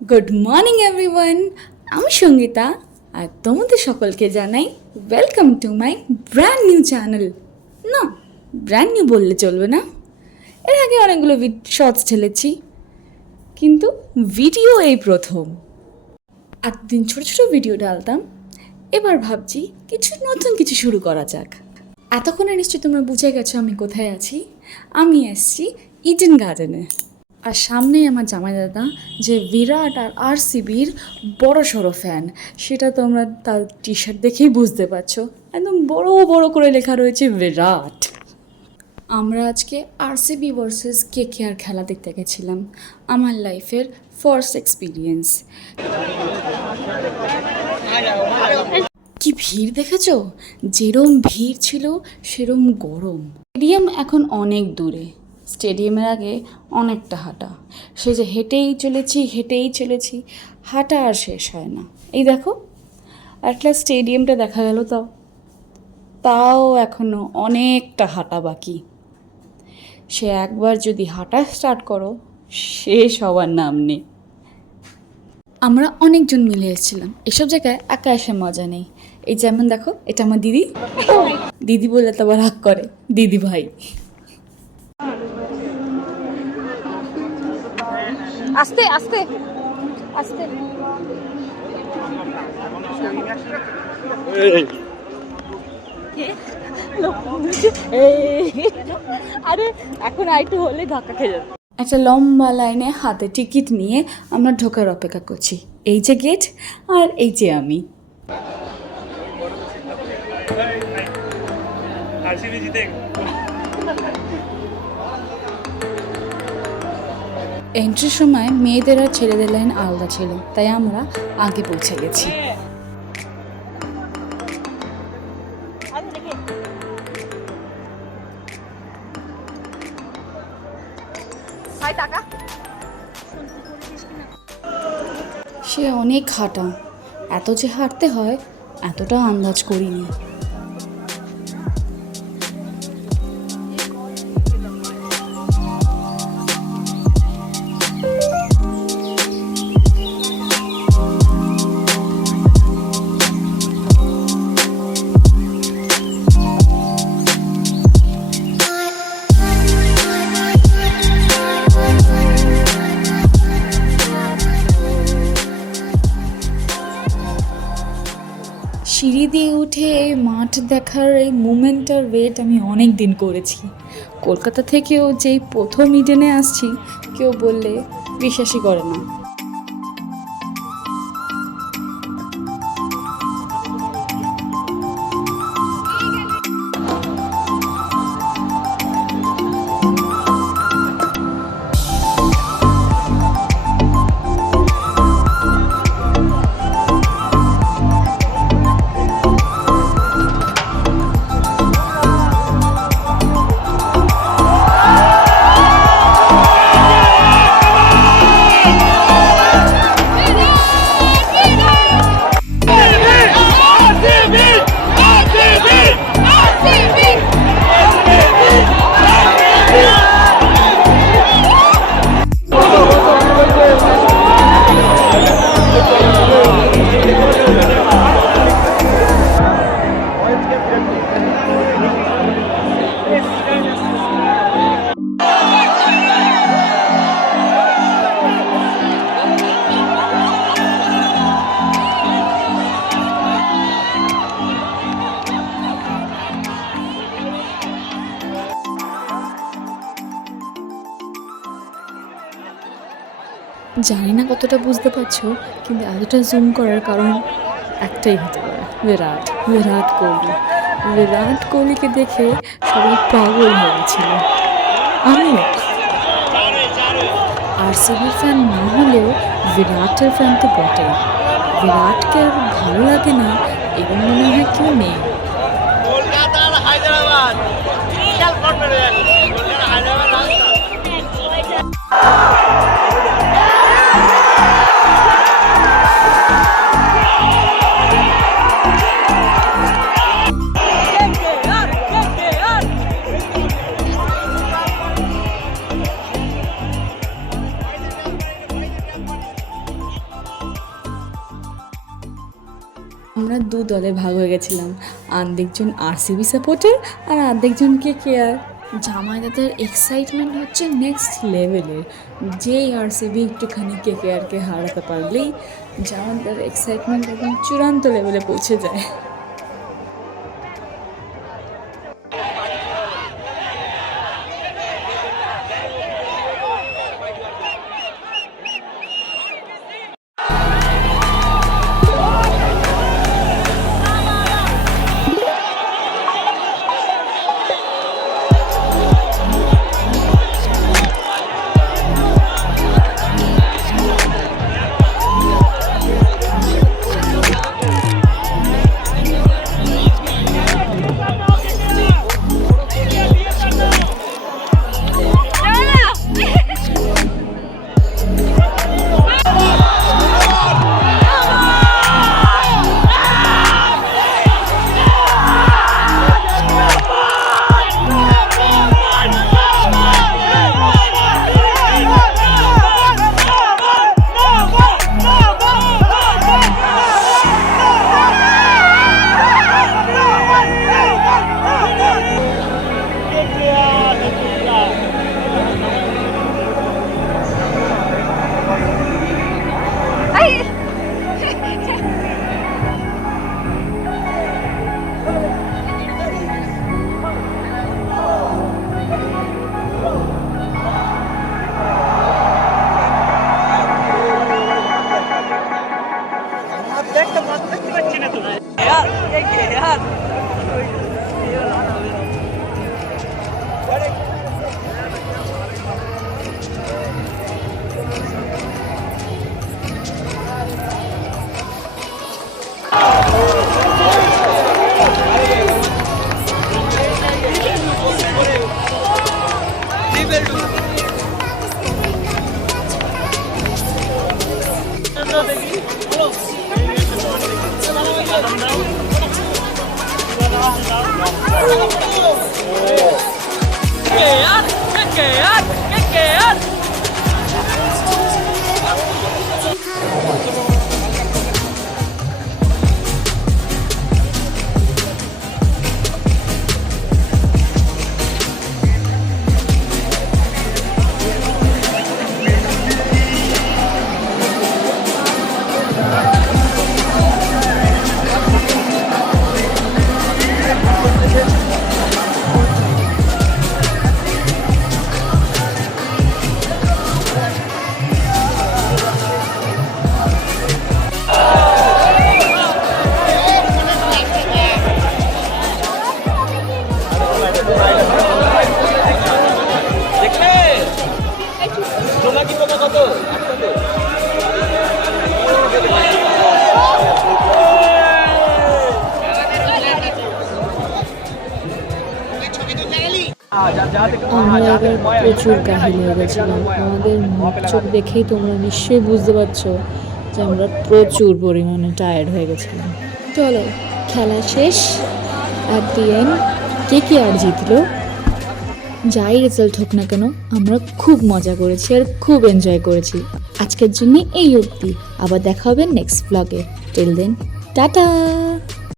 Good morning everyone, আমি সঙ্গীতা আর তোমাদের সকলকে জানাই welcome to my brand new channel. না, ব্র্যান্ড নিউ বললে চলবে না, এর আগে অনেকগুলো শর্টস ঢেলেছি, কিন্তু ভিডিও এই প্রথম। এতদিন ছোটো ছোটো ভিডিও ডালতাম, এবার ভাবছি নতুন কিছু শুরু করা যাক। এতক্ষণে নিশ্চয়ই তোমরা বুঝে গেছো আমি কোথায় আছি। আমি এসছি ইডেন গার্ডেনে, আর সামনেই আমার জামাইদাদা যে বিরাট আর আরসিবির বড় সড়ো ফ্যান, সেটা তোমরা তার টি শার্ট দেখেই বুঝতে পারছো, একদম বড় বড় করে লেখা রয়েছে বিরাট। আমরা আজকে আরসিবি ভার্সেস কেকেআর খেলা দেখতে গেছিলাম, আমার লাইফের ফার্স্ট এক্সপিরিয়েন্স। কি ভিড় দেখেছো? যেরম ভিড় ছিল সেরম গরম। স্টেডিয়াম এখন অনেক দূরে, স্টেডিয়ামের আগে অনেকটা হাঁটা, সে যে হেঁটেই চলেছি, হাঁটা আর শেষ হয় না। এই দেখো অ্যাটলাস্ট স্টেডিয়ামটা দেখা গেল, তাও এখনও অনেকটা হাঁটা বাকি। সে একবার যদি হাঁটা স্টার্ট করো, শেষ হওয়ার নাম নেই। আমরা অনেকজন মিলে এসেছিলাম, এসব জায়গায় একা এসে মজা নেই। এই যেমন দেখো, এটা আমার দিদি, দিদি বললে তো আবার রাগ করে, দিদি ভাই। আস্তে আস্তে আস্তে। আরে এখন আইটু হলে ধাক্কা খেয়ে যাবে। একটা লম্বা লাইনে হাতে টিকিট নিয়ে আমরা ঢোকার অপেক্ষা করছি। এই যে গেট, আর এই যে আমি। এন্ট্রির সময় মেয়েদের আর ছেলেদের লাইন আলাদা ছিল, তাই আমরা আগে পৌঁছে গেছি। সে অনেক হাঁটা, এত যে হাঁটতে হয় এতটা আন্দাজ করিনি। সিঁড়ি দিয়ে উঠে এই মাঠ দেখার এই মুমেন্টটার ওয়েট আমি অনেক দিন করেছি। কলকাতা থেকেও যেই প্রথম ইডেনে আসছি, কেউ বললে বিশ্বাসই করে না। জানি না কতটা বুঝতে পারছো, কিন্তু এতটা জুম করার কারণ একটাই হতে পারে, বিরাট কোহলি। বিরাট কোহলিকে দেখে সবাই পাগল হয়ে গেছিল, আমিও। আরসিবির ফ্যান না হলেও বিরাটের ফ্যান তো বটেই। বিরাটকে আর ভালো লাগে না এবং মনে হয় কেউ নেই। আমরা দু দলে ভাগ হয়ে গেছিলাম, অর্ধেকজন আরসিবি সাপোর্টার আর অর্ধেকজন কেকেআর। জামাই দাদার এক্সাইটমেন্ট হচ্ছে নেক্সট লেভেলের। যেই আরসিবি একটুখানি কেকেআরকে হারাতে পারলেই জামাই দাদার এক্সাইটমেন্ট একদম চূড়ান্ত লেভেলে পৌঁছে যায়। আমরা এবার প্রচুর কাহিনী হয়ে গেছিলাম। আমাদের মুখ চোখ দেখেই তোমরা নিশ্চয়ই বুঝতে পারছো যে আমরা প্রচুর পরিমাণে টায়ার্ড হয়ে গেছিলাম। চলো, খেলা শেষ। অ্যাট দি এন্ড কেকেআর জিতলো। যাই রেজাল্ট হোক না কেন, আমরা খুব মজা করেছি আর খুব এনজয় করেছি। আজকের জন্য এই অবধি, আবার দেখা হবে নেক্সট ব্লগে। Till then, tata.